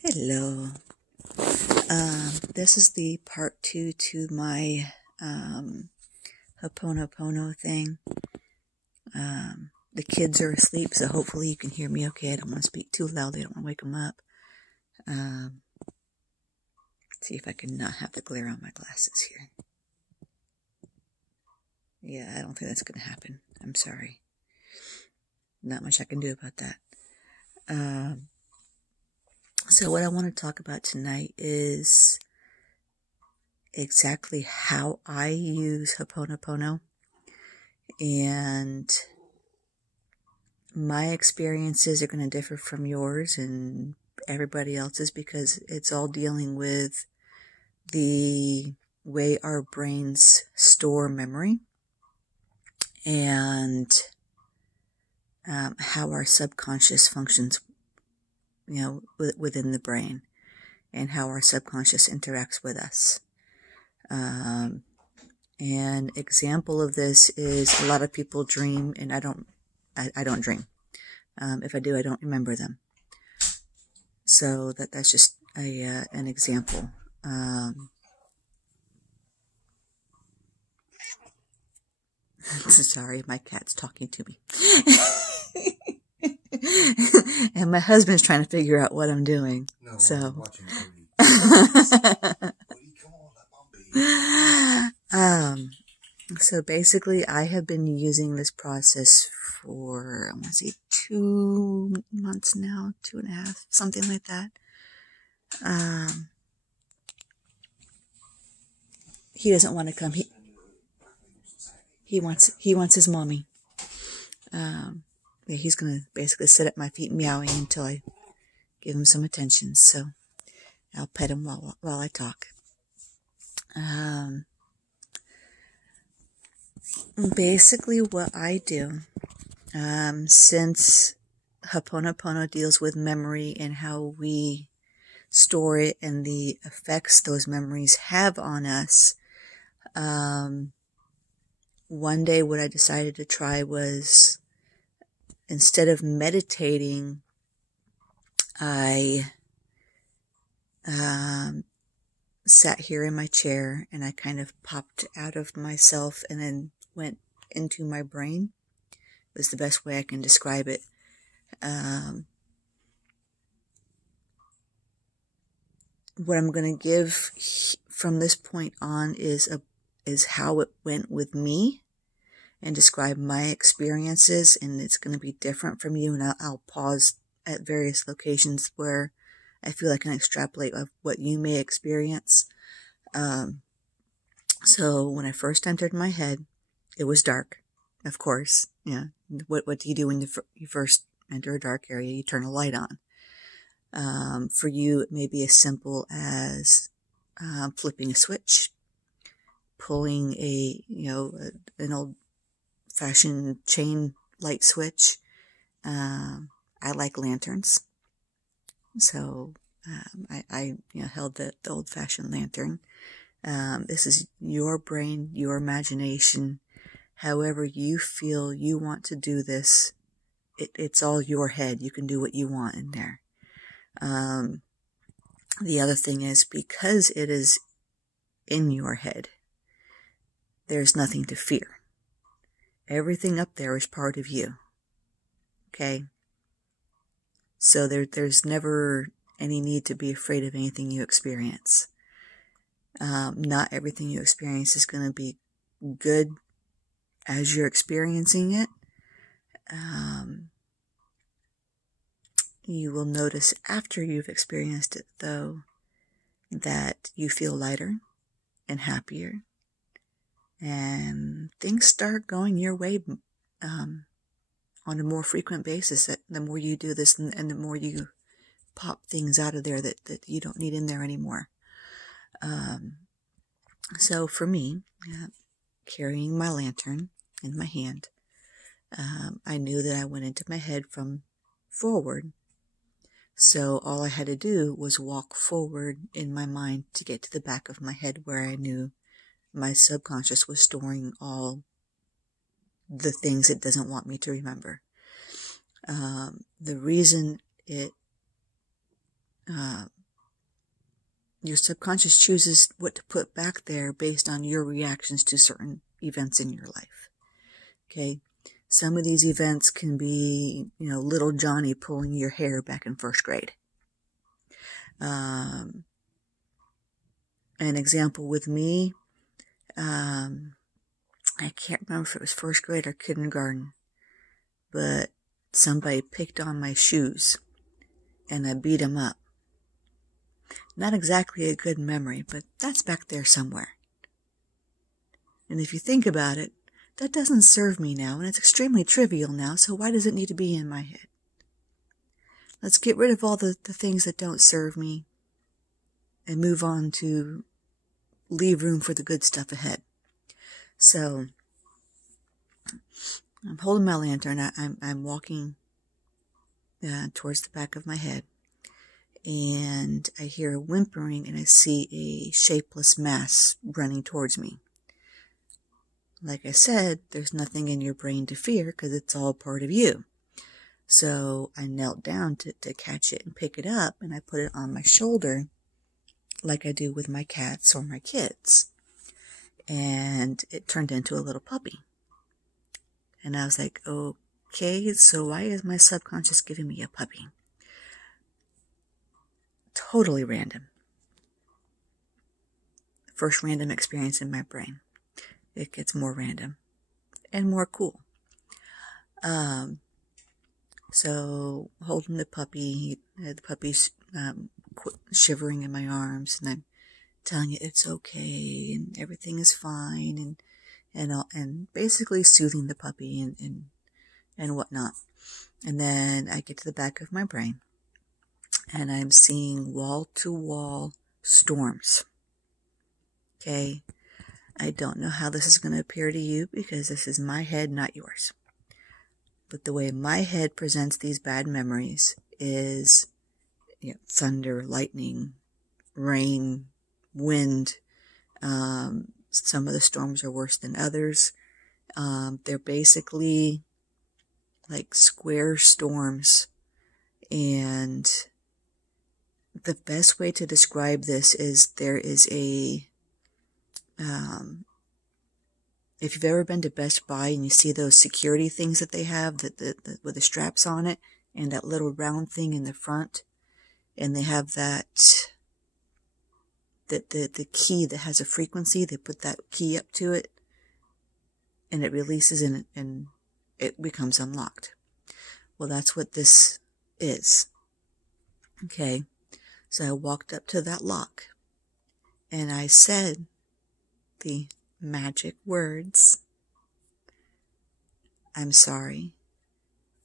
Hello. This is the part 2 to my Ho'oponopono thing. The kids are asleep, so hopefully you can hear me okay. I don't want to speak too loudly. I don't want to wake them up. See if I can not have the glare on my glasses here. Yeah, I don't think that's going to happen. I'm sorry. Not much I can do about that. So what I want to talk about tonight is exactly how I use Ho'oponopono, and my experiences are going to differ from yours and everybody else's because it's all dealing with the way our brains store memory and how our subconscious functions, within the brain, and how our subconscious interacts with us. An example of this is a lot of people dream, and I don't dream. If I do, I don't remember them. So that's just an example. Sorry, my cat's talking to me. And my husband's trying to figure out what I'm doing. No, so. I'm watching So basically, I have been using this process for, I want to say 2 months now, 2.5, something like that. He doesn't want to come. He wants his mommy. He's gonna basically sit at my feet meowing until I give him some attention. So I'll pet him while I talk. Basically, what I do, since Ho'oponopono deals with memory and how we store it and the effects those memories have on us, one day what I decided to try was, instead of meditating, I sat here in my chair and I kind of popped out of myself and then went into my brain. It was the best way I can describe it. What I'm going to give from this point on is how it went with me and describe my experiences, and it's going to be different from you, and I'll pause at various locations where I feel I can extrapolate of what you may experience. So when I first entered my head, it was dark, of course. Yeah. What do you do when you first enter a dark area? You turn a light on. For you, it may be as simple as flipping a switch, pulling an old-fashioned chain light switch. I like lanterns, so I held the old-fashioned lantern. This is your brain, your imagination. However you feel you want to do this, it's all your head. You can do what you want in there. The other thing is, because it is in your head, there's nothing to fear. Everything up there is part of you. Okay? So there's never any need to be afraid of anything you experience. Not everything you experience is going to be good as you're experiencing it. You will notice after you've experienced it, though, that you feel lighter and happier, and things start going your way on a more frequent basis. The more you do this, and the more you pop things out of there that you don't need in there anymore. So for me, carrying my lantern in my hand, I knew that I went into my head from forward. So all I had to do was walk forward in my mind to get to the back of my head, where I knew my subconscious was storing all the things it doesn't want me to remember. The reason it your subconscious chooses what to put back there based on your reactions to certain events in your life. Okay? Some of these events can be, little Johnny pulling your hair back in first grade. An example with me, I can't remember if it was first grade or kindergarten, but somebody picked on my shoes and I beat him up. Not exactly a good memory, but that's back there somewhere. And if you think about it, that doesn't serve me now, and it's extremely trivial now, so why does it need to be in my head? Let's get rid of all the things that don't serve me and move on to leave room for the good stuff ahead. So, I'm holding my lantern. I'm walking towards the back of my head, and I hear a whimpering, and I see a shapeless mass running towards me. Like I said, there's nothing in your brain to fear because it's all part of you. So I knelt down to catch it and pick it up, and I put it on my shoulder like I do with my cats or my kids. And it turned into a little puppy. And I was like, okay, so why is my subconscious giving me a puppy? Totally random. First random experience in my brain. It gets more random and more cool. So holding the puppy's shivering in my arms, and I'm telling it it's okay and everything is fine, and basically soothing the puppy and whatnot. And then I get to the back of my brain, and I'm seeing wall-to-wall storms. Okay? I don't know how this is going to appear to you because this is my head, not yours. But the way my head presents these bad memories is thunder, lightning, rain, wind. Some of the storms are worse than others. They're basically like square storms. And the best way to describe this is there is if you've ever been to Best Buy and you see those security things that they have with the straps on it and that little round thing in the front, and they have the key that has a frequency, they put that key up to it and it releases and it becomes unlocked. Well, that's what this is. Okay, so I walked up to that lock and I said the magic words, I'm sorry,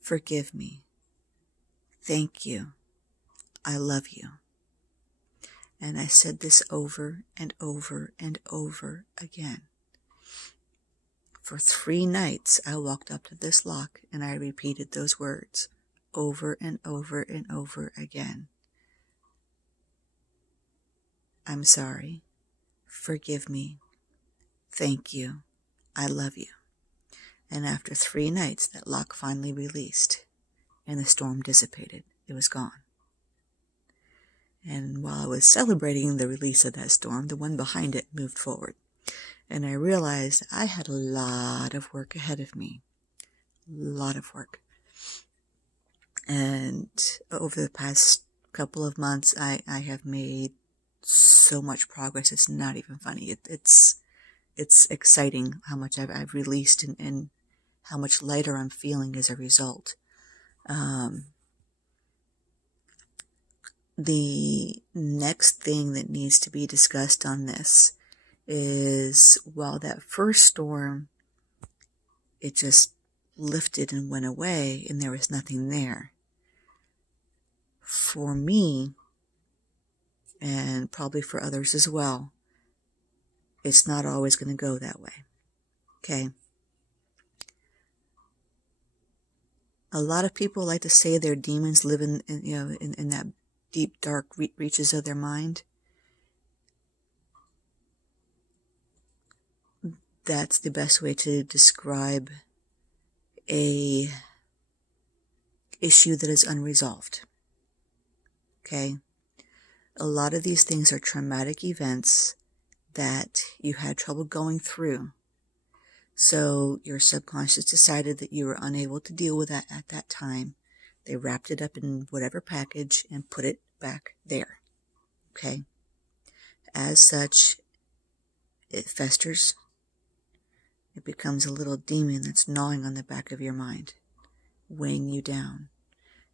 forgive me, thank you, I love you. And I said this over and over and over again. For 3 nights, I walked up to this lock and I repeated those words over and over and over again. I'm sorry, forgive me, thank you, I love you. And after 3 nights, that lock finally released, and the storm dissipated. It was gone. And while I was celebrating the release of that storm, the one behind it moved forward. And I realized I had a lot of work ahead of me. A lot of work. And over the past couple of months, I have made so much progress. It's not even funny. It's exciting how much I've released and how much lighter I'm feeling as a result. The next thing that needs to be discussed on this is, while that first storm, it just lifted and went away and there was nothing there. For me, and probably for others as well, it's not always going to go that way. Okay? A lot of people like to say their demons live in that deep, dark reaches of their mind. That's the best way to describe a issue that is unresolved. Okay? A lot of these things are traumatic events that you had trouble going through. So your subconscious decided that you were unable to deal with that at that time. They wrapped it up in whatever package and put it back there. Okay? As such, it festers. It becomes a little demon that's gnawing on the back of your mind, weighing you down,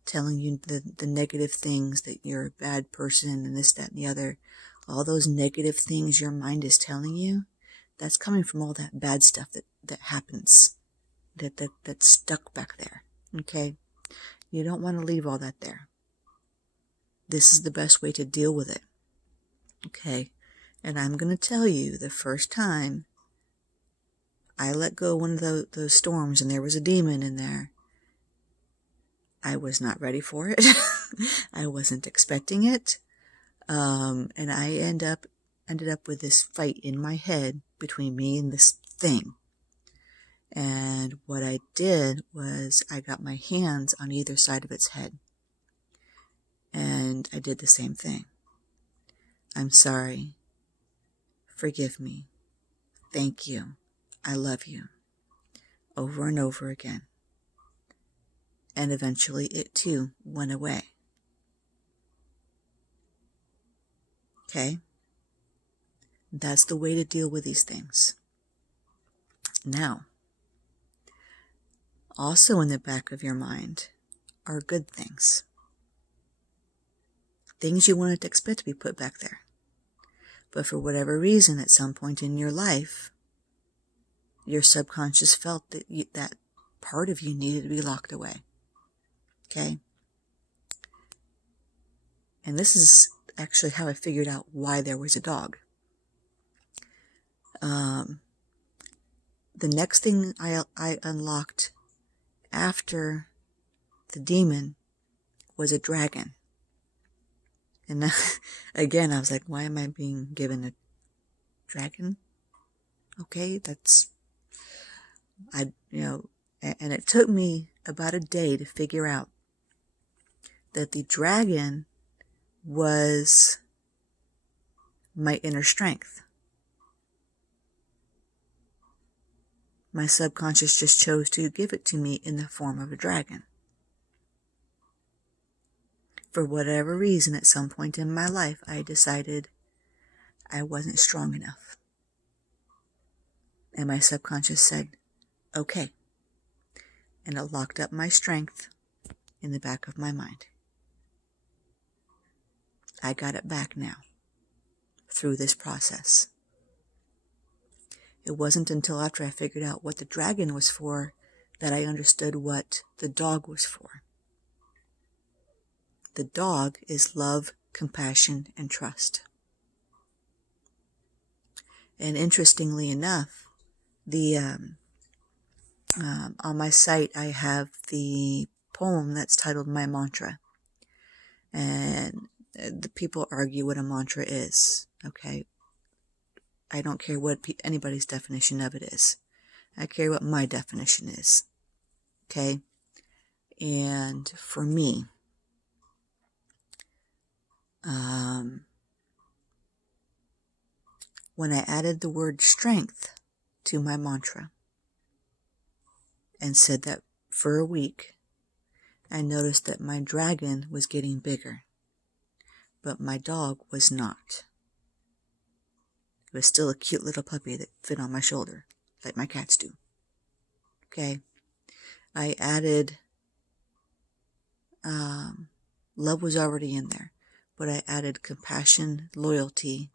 telling you the negative things, that you're a bad person and this, that, and the other. All those negative things your mind is telling you, that's coming from all that bad stuff that happens, that's stuck back there. Okay? You don't want to leave all that there. This is the best way to deal with it. Okay? And I'm going to tell you, the first time I let go one of those storms and there was a demon in there, I was not ready for it. I wasn't expecting it. And I ended up with this fight in my head between me and this thing. And what I did was I got my hands on either side of its head. And I did the same thing. I'm sorry. Forgive me. Thank you. I love you. Over and over again. And eventually it too went away. Okay? That's the way to deal with these things. Now, also in the back of your mind are good things. Things you wouldn't expect to be put back there. But for whatever reason, at some point in your life, your subconscious felt that that part of you needed to be locked away. Okay? And this is actually how I figured out why there was a dog. The next thing I unlocked after the demon was a dragon. And again, I was like, why am I being given a dragon? Okay, and it took me about a day to figure out that the dragon was my inner strength. My subconscious just chose to give it to me in the form of a dragon. For whatever reason, at some point in my life, I decided I wasn't strong enough. And my subconscious said, okay. And it locked up my strength in the back of my mind. I got it back now, through this process. It wasn't until after I figured out what the dragon was for that I understood what the dog was for. The dog is love, compassion, and trust. And interestingly enough, on my site I have the poem that's titled My Mantra. And the people argue what a mantra is. Okay? I don't care what anybody's definition of it is. I care what my definition is. Okay? And for me, when I added the word strength to my mantra and said that for a week, I noticed that my dragon was getting bigger, but my dog was not. It was still a cute little puppy that fit on my shoulder, like my cats do. Okay? I added, love was already in there, but I added compassion, loyalty,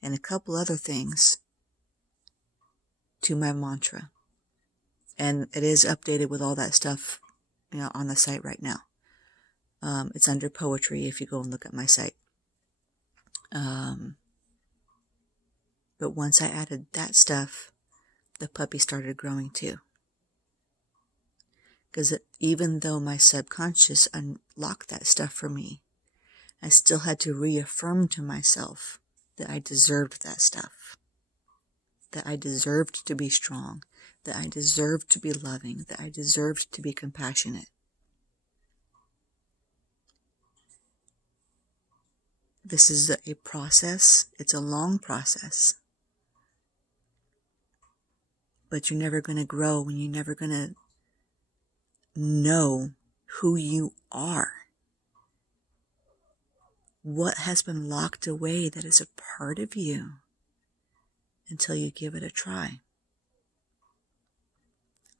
and a couple other things to my mantra. And it is updated with all that stuff, on the site right now. It's under poetry if you go and look at my site. But once I added that stuff, the puppy started growing too. Because even though my subconscious unlocked that stuff for me, I still had to reaffirm to myself that I deserved that stuff. That I deserved to be strong. That I deserved to be loving. That I deserved to be compassionate. This is a process. It's a long process. But you're never going to grow and you're never going to know who you are. What has been locked away that is a part of you until you give it a try.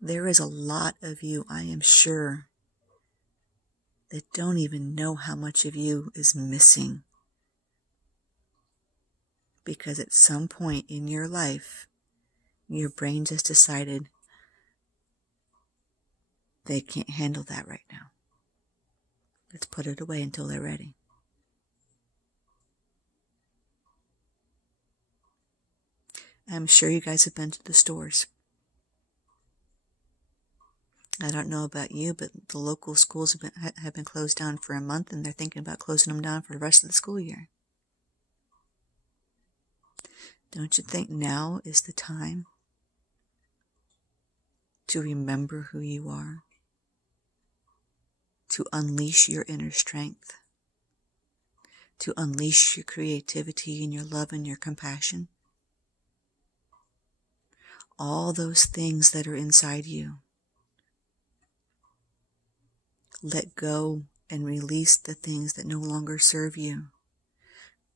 There is a lot of you, I am sure, that don't even know how much of you is missing. Because at some point in your life, your brain just decided they can't handle that right now. Let's put it away until they're ready. I'm sure you guys have been to the stores. I don't know about you, but the local schools have been closed down for a month, and they're thinking about closing them down for the rest of the school year. Don't you think now is the time to remember who you are? To unleash your inner strength? To unleash your creativity and your love and your compassion? All those things that are inside you. Let go and release the things that no longer serve you.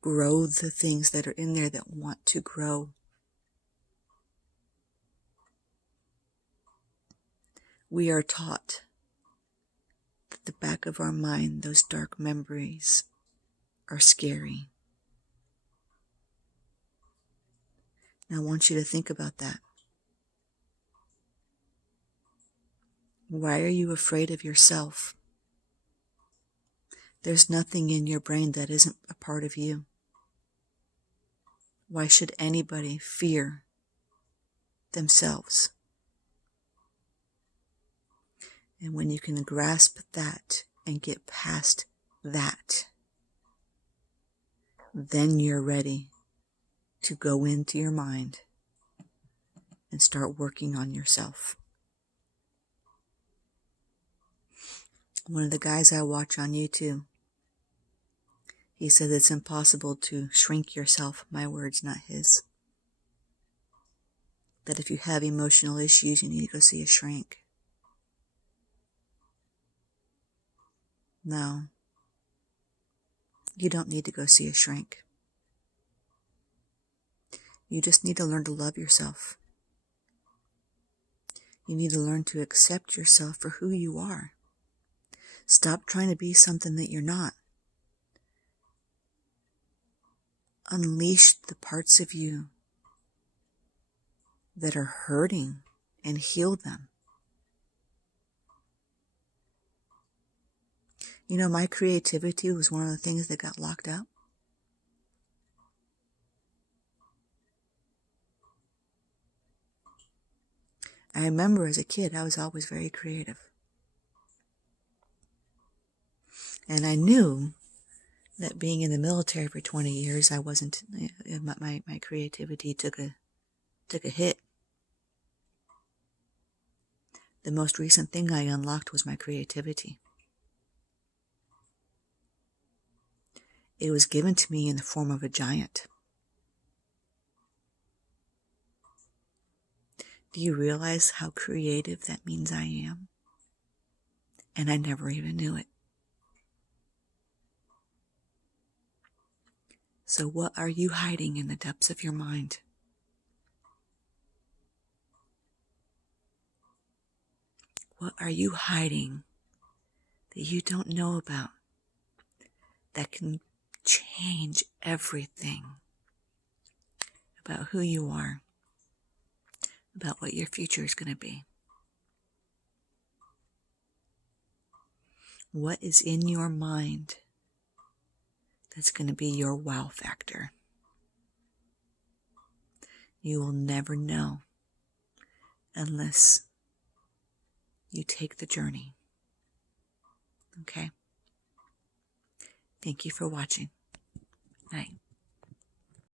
Grow the things that are in there that want to grow. We are taught that the back of our mind, those dark memories, are scary. Now I want you to think about that. Why are you afraid of yourself? There's nothing in your brain that isn't a part of you. Why should anybody fear themselves? And when you can grasp that and get past that, then you're ready to go into your mind and start working on yourself. One of the guys I watch on YouTube, he said it's impossible to shrink yourself. My words, not his. That if you have emotional issues, you need to go see a shrink. No. You don't need to go see a shrink. You just need to learn to love yourself. You need to learn to accept yourself for who you are. Stop trying to be something that you're not. Unleash the parts of you that are hurting and heal them. You know, my creativity was one of the things that got locked up. I remember as a kid, I was always very creative. And I knew that being in the military for 20 years, I wasn't, my creativity took a hit. The most recent thing I unlocked was my creativity. It was given to me in the form of a giant. Do you realize how creative that means I am? And I never even knew it. So what are you hiding in the depths of your mind? What are you hiding that you don't know about that can change everything about who you are, about what your future is going to be? What is in your mind that's going to be your wow factor? You will never know unless you take the journey. Okay? Thank you for watching. Night.